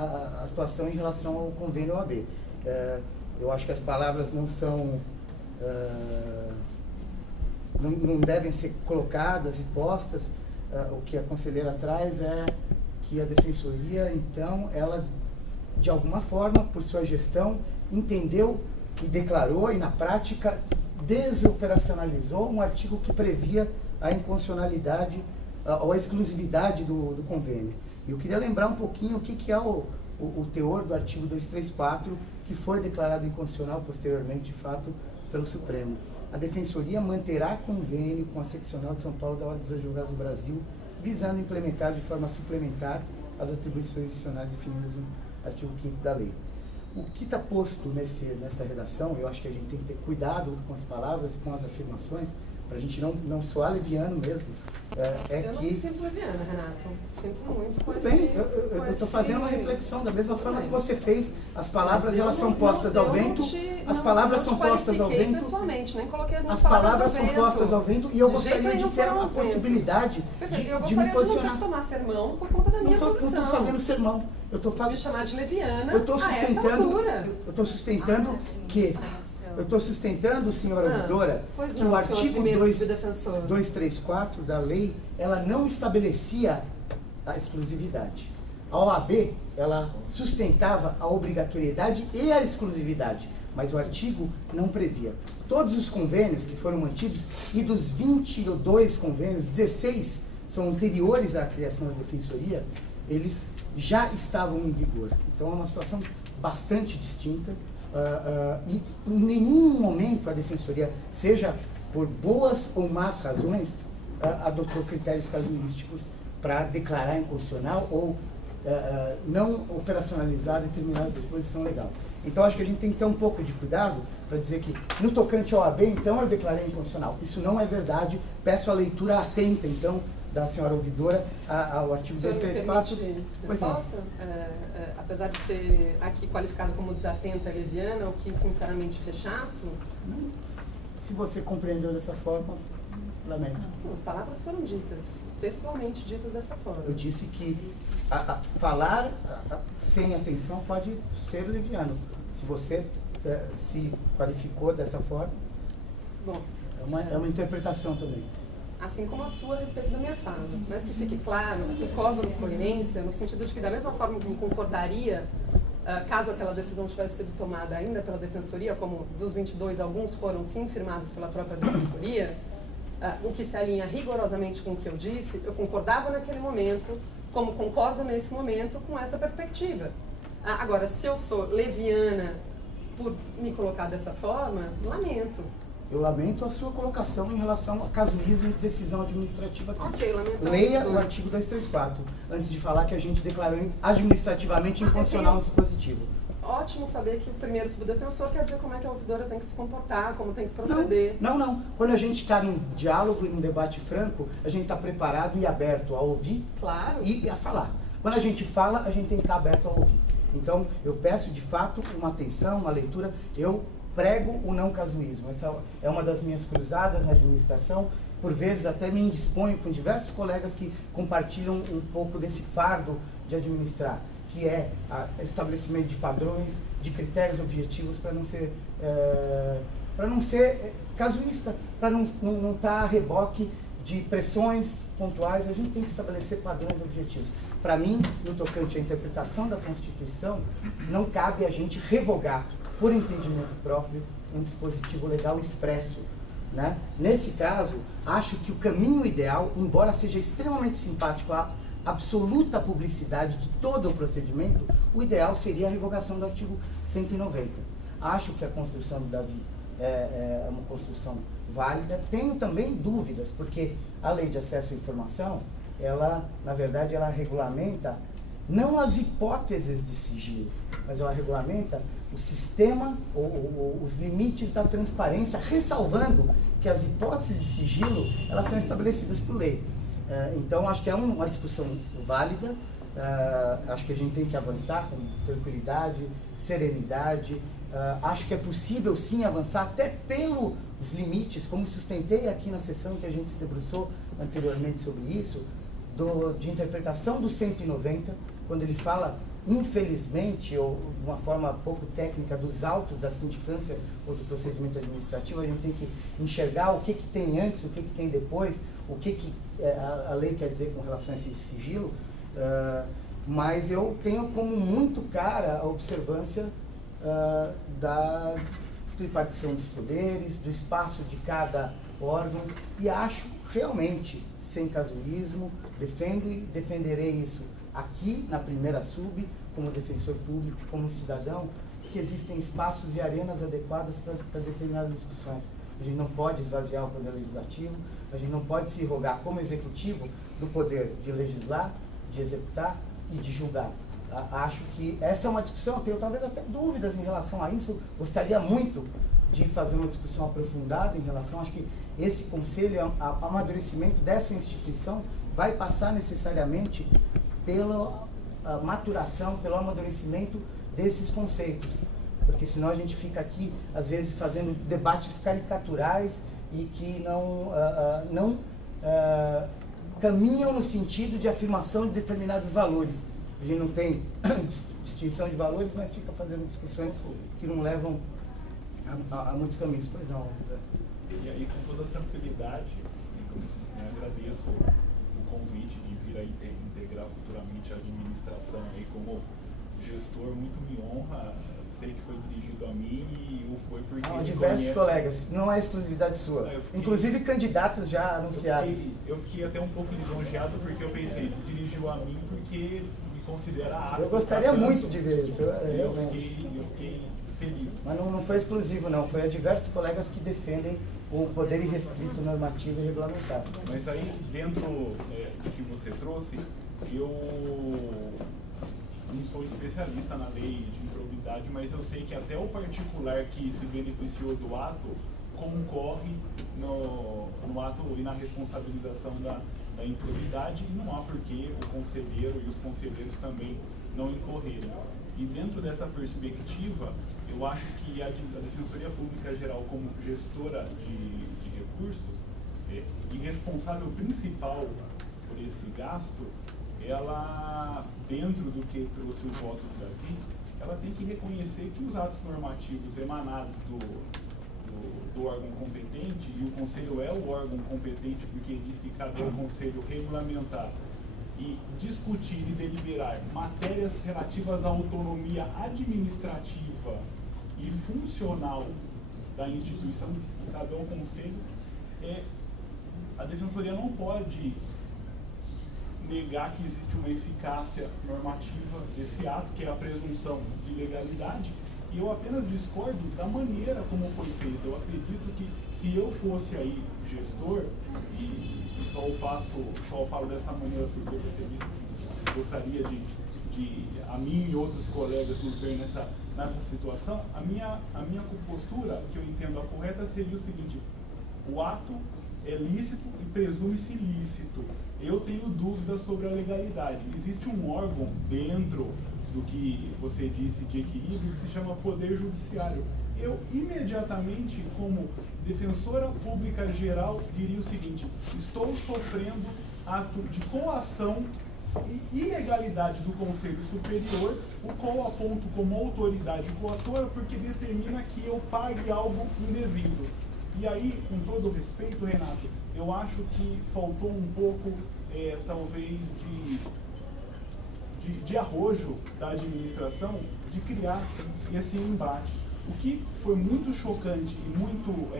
atuação em relação ao convênio OAB. Eu acho que as palavras não são... não devem ser colocadas e postas. O que a conselheira traz é que a Defensoria, então, ela, de alguma forma, por sua gestão, entendeu e declarou, e na prática desoperacionalizou um artigo que previa a inconstitucionalidade ou a exclusividade do convênio. E eu queria lembrar um pouquinho o que é o teor do artigo 234, que foi declarado inconstitucional posteriormente, de fato, pelo Supremo. A Defensoria manterá convênio com a Seccional de São Paulo da Ordem dos Advogados do Brasil, visando implementar de forma suplementar as atribuições adicionais definidas no artigo 5º da lei. O que está posto nessa redação, eu acho que a gente tem que ter cuidado com as palavras e com as afirmações, para a gente não soar leviano mesmo, eu não me sinto leviana, Renato. Sinto muito. Tudo bem, eu estou fazendo uma reflexão da mesma forma que você fez. As palavras, elas são postas ao vento. As palavras são postas ao vento. Pessoalmente, nem coloquei as minhas As palavras são postas ao vento e eu gostaria de ter a possibilidade de me posicionar. Eu não tomar sermão por conta da minha posição. Não estou fazendo sermão. Eu estou me chamar de leviana. Eu estou sustentando, senhora ouvidora, que o artigo 234 da lei, ela não estabelecia a exclusividade. A OAB, ela sustentava a obrigatoriedade e a exclusividade, mas o artigo não previa. Todos os convênios que foram mantidos, e dos 22 convênios, 16 são anteriores à criação da Defensoria, eles já estavam em vigor. Então é uma situação bastante distinta. E em nenhum momento a Defensoria, seja por boas ou más razões, adotou critérios casuísticos para declarar inconstitucional ou não operacionalizar determinada disposição legal. Então acho que a gente tem que ter um pouco de cuidado para dizer que no tocante ao OAB, então eu declarei inconstitucional. Isso não é verdade. Peço a leitura atenta, então, da senhora ouvidora ao artigo 234. Resposta? Apesar de ser aqui qualificado como desatenta e leviana, o que sinceramente rechaço? Se você compreendeu dessa forma, lamento. As palavras foram ditas, textualmente ditas dessa forma. Eu disse que falar sem atenção pode ser leviano. Se você se qualificou dessa forma, bom, é uma interpretação também. Assim como a sua a respeito da minha fala. Mas que fique claro que concordo com coerência, no sentido de que da mesma forma que concordaria, caso aquela decisão tivesse sido tomada ainda pela Defensoria, como dos 22, alguns foram sim firmados pela própria Defensoria, o que se alinha rigorosamente com o que eu disse, eu concordava naquele momento, como concordo nesse momento com essa perspectiva. Agora, se eu sou leviana por me colocar dessa forma, lamento. Eu lamento a sua colocação em relação a casuísmo de decisão administrativa aqui. Ok, lamento. Leia o artigo 234, antes de falar que a gente declarou administrativamente inconstitucional um dispositivo. Ótimo saber que o primeiro subdefensor quer dizer como é que a ouvidora tem que se comportar, como tem que proceder. Não. Quando a gente está num diálogo e num debate franco, a gente está preparado e aberto a ouvir, claro, e a falar. Quando a gente fala, a gente tem que estar aberto a ouvir. Então, eu peço de fato uma atenção, uma leitura. Eu prego o não casuísmo. Essa é uma das minhas cruzadas na administração. Por vezes até me indisponho com diversos colegas que compartilham um pouco desse fardo de administrar, que é estabelecimento de padrões, de critérios objetivos para não ser casuísta, para não estar a reboque de pressões pontuais, a gente tem que estabelecer padrões objetivos. Para mim, no tocante à interpretação da Constituição, não cabe a gente revogar, por entendimento próprio, um dispositivo legal expresso, né? Nesse caso, acho que o caminho ideal, embora seja extremamente simpático à absoluta publicidade de todo o procedimento, o ideal seria a revogação do artigo 190. Acho que a construção do Davi é uma construção válida. Tenho também dúvidas, porque a Lei de Acesso à Informação, ela, na verdade, ela regulamenta não as hipóteses de sigilo, mas ela regulamenta o sistema, os limites da transparência, ressalvando que as hipóteses de sigilo, elas são estabelecidas por lei. Então, acho que é uma discussão válida, acho que a gente tem que avançar com tranquilidade, serenidade, acho que é possível sim avançar até pelos limites, como sustentei aqui na sessão que a gente se debruçou anteriormente sobre isso, de interpretação do 190, quando ele fala, infelizmente, ou de uma forma pouco técnica, dos autos da sindicância ou do procedimento administrativo, a gente tem que enxergar o que tem antes, o que tem depois, o que a lei quer dizer com relação a esse sigilo, mas eu tenho como muito cara a observância da tripartição dos poderes, do espaço de cada órgão, e acho realmente, sem casuísmo, defendo e defenderei isso aqui na primeira sub, como defensor público, como cidadão, que existem espaços e arenas adequadas para determinadas discussões. A gente não pode esvaziar o poder legislativo, a gente não pode se rogar como executivo do poder de legislar, de executar e de julgar. Acho que essa é uma discussão, eu tenho talvez até dúvidas em relação a isso, gostaria muito de fazer uma discussão aprofundada em relação, acho que esse conselho, o amadurecimento dessa instituição vai passar necessariamente pela maturação, pelo amadurecimento desses conceitos, porque senão a gente fica aqui, às vezes, fazendo debates caricaturais e que não caminham no sentido de afirmação de determinados valores. A gente não tem distinção de valores, mas fica fazendo discussões que não levam a muitos caminhos. Pois não, Zé. E aí, com toda tranquilidade, agradeço o convite de vir aí integrar futuramente a administração aí como gestor, muito me honra. Sei que foi dirigido a mim e o foi porque... diversos colegas, não é exclusividade sua. Inclusive candidatos já anunciados. Eu fiquei até um pouco lisonjeado porque eu pensei, dirigiu a mim porque me considera apto. Eu gostaria muito de ver isso. Eu fiquei feliz. Mas não foi exclusivo não, foi a diversos colegas que defendem o poder irrestrito normativo e regulamentar. Mas aí, dentro do que você trouxe, eu não sou especialista na lei de improbidade, mas eu sei que até o particular que se beneficiou do ato concorre no ato e na responsabilização da improbidade, e não há por que o conselheiro e os conselheiros também não incorrerem. E dentro dessa perspectiva, eu acho que a Defensoria Pública Geral, como gestora de recursos e responsável principal por esse gasto, ela, dentro do que trouxe o voto do Davi, ela tem que reconhecer que os atos normativos emanados do órgão competente, e o Conselho é o órgão competente porque diz que cabe ao Conselho regulamentar e discutir e deliberar matérias relativas à autonomia administrativa e funcional da instituição, diz que cabe ao Conselho, a Defensoria não pode negar que existe uma eficácia normativa desse ato, que é a presunção de legalidade, e eu apenas discordo da maneira como foi feito. Eu acredito que se eu fosse aí gestor, e só falo dessa maneira porque você disse que gostaria de a mim e outros colegas nos ver nessa situação, a minha postura, que eu entendo a correta, seria o seguinte: o ato é lícito e presume-se lícito. Eu tenho dúvidas sobre a legalidade. Existe um órgão dentro do que você disse de equilíbrio que se chama Poder Judiciário. Eu, imediatamente, como defensora pública geral, diria o seguinte: estou sofrendo ato de coação e ilegalidade do Conselho Superior, o qual aponto como autoridade coatora porque determina que eu pague algo indevido. E aí, com todo o respeito, Renato, eu acho que faltou um pouco, talvez, de arrojo da administração de criar esse embate. O que foi muito chocante e muito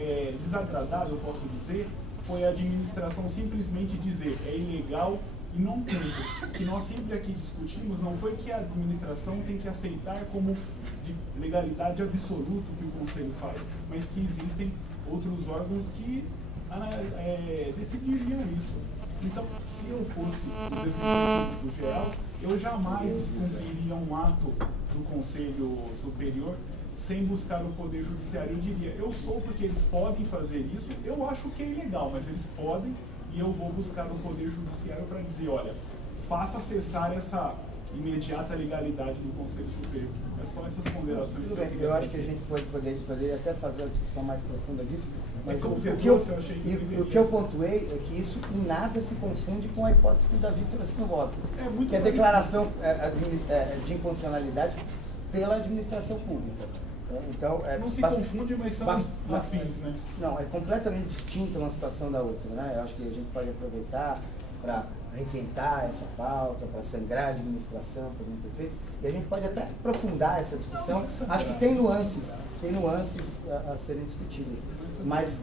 desagradável, posso dizer, foi a administração simplesmente dizer é ilegal e não cumpre. O que nós sempre aqui discutimos não foi que a administração tem que aceitar como de legalidade absoluta o que o Conselho faz, mas que existem outros órgãos que decidiriam isso. Então, se eu fosse o defensor público geral, eu jamais descumpriria um ato do Conselho Superior sem buscar o Poder Judiciário. Eu diria, eu sou porque eles podem fazer isso, eu acho que é ilegal, mas eles podem, e eu vou buscar o Poder Judiciário para dizer, olha, faça cessar essa imediata legalidade do Conselho Superior. É só essas ponderações. Tudo bem, eu acho que a gente poderia até fazer a discussão mais profunda disso, mas como o que eu pontuei é que isso em nada se confunde com a hipótese que o Davi trouxe no voto, que é a declaração de inconstitucionalidade pela administração pública. Então, não se confunde, mas são afins, né? Não, é completamente distinta uma situação da outra, né? Eu acho que a gente pode aproveitar para requentar essa pauta, para sangrar a administração, por um prefeito, e a gente pode até aprofundar essa discussão. Acho que tem nuances a serem discutidas, mas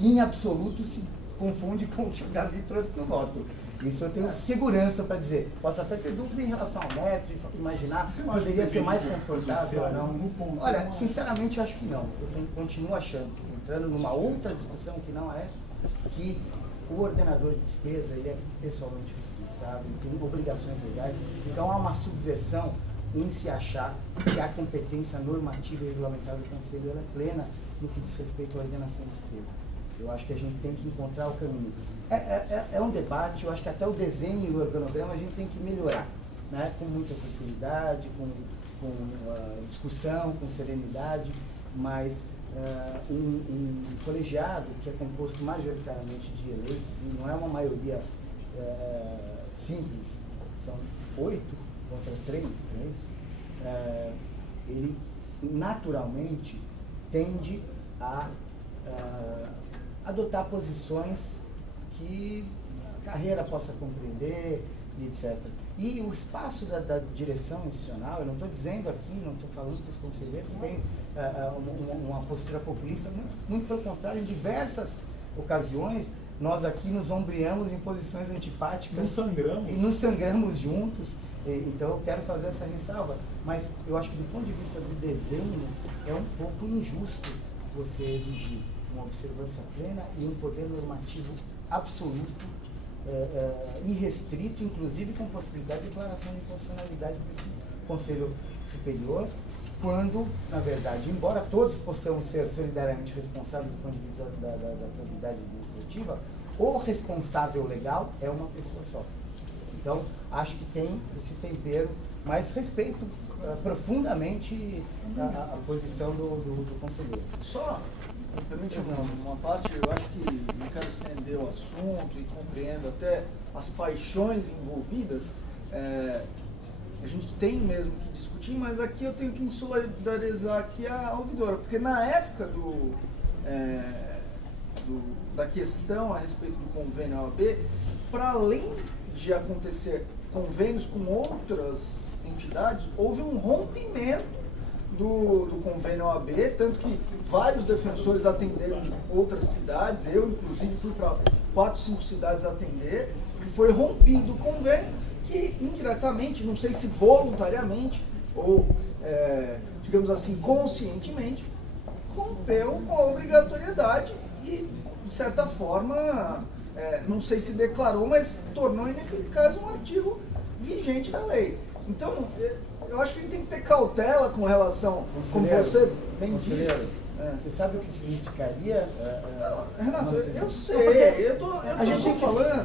em absoluto se confunde com o que o Davi trouxe no voto. Isso eu tenho segurança para dizer. Posso até ter dúvida em relação ao método, imaginar que poderia ser mais confortável ou não. Olha, sinceramente eu acho que não. Eu continuo achando, entrando numa outra discussão que não é essa, que o ordenador de despesa ele é pessoalmente responsável, tem obrigações legais, então há uma subversão em se achar que a competência normativa e regulamentar do Conselho ela é plena no que diz respeito à ordenação de despesa. Eu acho que a gente tem que encontrar o caminho. É um debate, eu acho que até o desenho e o organograma a gente tem que melhorar, né? Com muita tranquilidade, com discussão, com serenidade, mas um colegiado que é composto majoritariamente de eleitos, e não é uma maioria simples, são 8 contra 3, não é isso? Ele naturalmente tende a adotar posições que a carreira possa compreender e etc. E o espaço da direção institucional, eu não estou dizendo aqui, não estou falando que os conselheiros têm uma postura populista, muito pelo contrário, em diversas ocasiões nós aqui nos ombreamos em posições antipáticas. E nos sangramos juntos. Então eu quero fazer essa ressalva, mas eu acho que do ponto de vista do desenho é um pouco injusto você exigir uma observância plena e um poder normativo absoluto, irrestrito, inclusive com possibilidade de declaração de inconstitucionalidade desse Conselho Superior, quando, na verdade, embora todos possamos ser solidariamente responsáveis do ponto de vista da atividade administrativa, o responsável legal é uma pessoa só. Então, acho que tem esse tempero, mas respeito profundamente a posição do conselheiro. Só, me permite uma parte, eu acho que não quero estender o assunto e compreendo até as paixões envolvidas. A gente tem mesmo que discutir, mas aqui eu tenho que me solidarizar aqui a ouvidora, porque na época da questão a respeito do convênio OAB, para além de acontecer convênios com outras entidades, houve um rompimento do convênio OAB, tanto que vários defensores atenderam de outras cidades, eu inclusive fui para 4, 5 cidades atender, e foi rompido o convênio que indiretamente, não sei se voluntariamente ou, digamos assim, conscientemente, rompeu com a obrigatoriedade e, de certa forma, não sei se declarou, mas tornou ineficaz um artigo vigente da lei. Então, eu acho que a gente tem que ter cautela com relação, como você bem disse. Você sabe o que significaria? Não, Renato, eu sei, a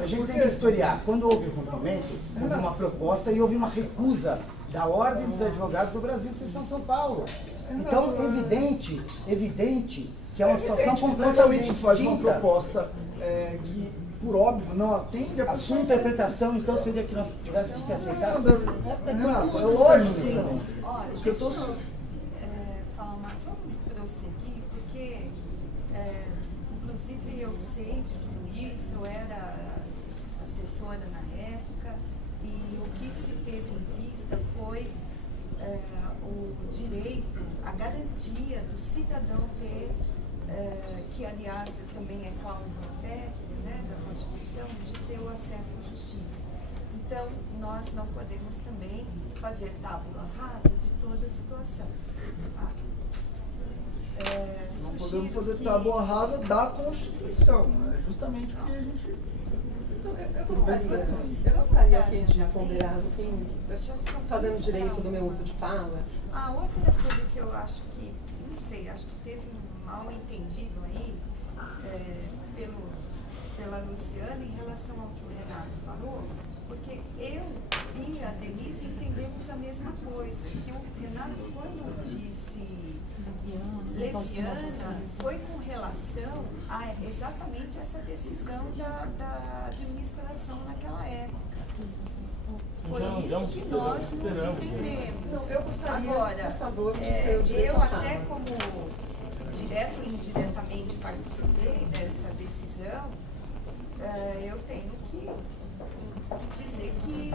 gente tem que historiar. Quando houve o rompimento, houve uma proposta e houve uma recusa da Ordem dos Advogados do Brasil, seção São Paulo. Então, evidente que é uma situação completamente distinta. Faz uma proposta que, por óbvio, não atende a sua interpretação, então, seria que nós tivéssemos que aceitar? Renato, é lógico que não. Olha, deixa eu falar vamos prosseguir, porque inclusive eu sei de tudo isso, eu era assessora na época, e o que se teve em vista foi o direito, a garantia do cidadão ter, que aliás também é cláusula pétrea, né, da Constituição, de ter o acesso à justiça. Então, nós não podemos também fazer tábula rasa de toda a situação. Tá? Não podemos fazer tábua rasa da Constituição, né? Justamente o que a gente... Eu gostaria aqui de ponderar, assim, fazendo direito do meu uso de fala. A outra coisa que eu acho que, não sei, acho que teve um mal entendido aí pela Luciana em relação ao que o Renato falou, porque eu e a Denise entendemos a mesma coisa, que o Renato, quando disse leviana, foi com relação a exatamente essa decisão da administração naquela época. Foi isso que nós não entendemos. Não, eu gostaria, agora, por favor, eu até como direto e indiretamente participei dessa decisão, eu tenho que dizer que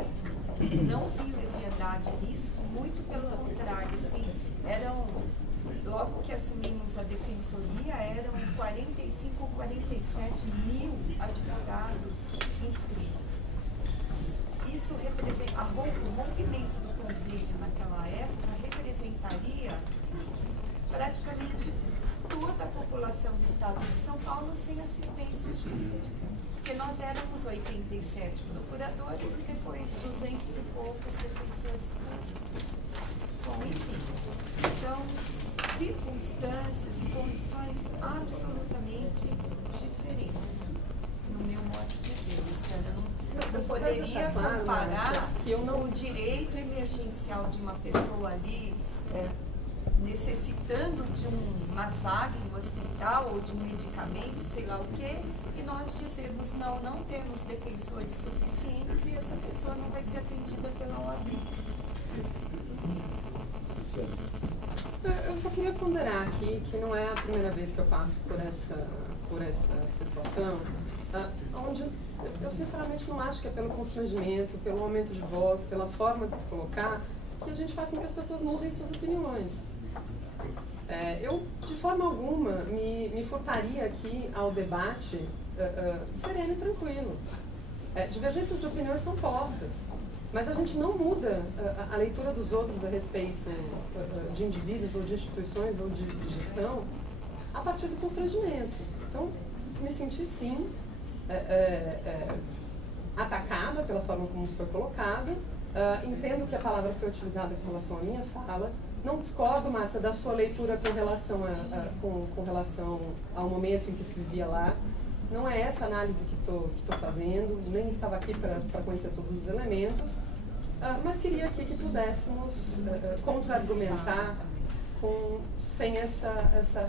não vi leviandade nisso, muito pelo contrário, assim, logo que assumimos a defensoria, eram 45 ou 47 mil advogados inscritos. Isso representa, o rompimento do convênio naquela época representaria praticamente toda a população do estado de São Paulo sem assistência jurídica. Porque nós éramos 87 procuradores e depois 200 e poucos defensores públicos. Bom, enfim, são circunstâncias e condições absolutamente diferentes, no meu modo de ver. Eu não poderia comparar o direito emergencial de uma pessoa ali necessitando de uma vaga em um hospital ou de um medicamento, sei lá o quê, e nós dizemos, não temos defensores suficientes e essa pessoa não vai ser atendida pela OAB. Eu só queria ponderar aqui que não é a primeira vez que eu passo por essa situação, onde eu sinceramente não acho que é pelo constrangimento, pelo aumento de voz, pela forma de se colocar, que a gente faz com que as pessoas mudem suas opiniões. Eu, de forma alguma, me furtaria aqui ao debate sereno e tranquilo. Divergências de opiniões estão postas, mas a gente não muda a leitura dos outros a respeito de indivíduos ou de instituições ou de gestão a partir do constrangimento. Então, me senti sim atacada pela forma como foi colocada. Entendo que a palavra foi utilizada com relação à minha fala. Não discordo, Márcia, da sua leitura com relação ao momento em que se vivia lá. Não é essa análise que estou fazendo, nem estava aqui para conhecer todos os elementos, mas queria aqui que pudéssemos contra-argumentar sem essa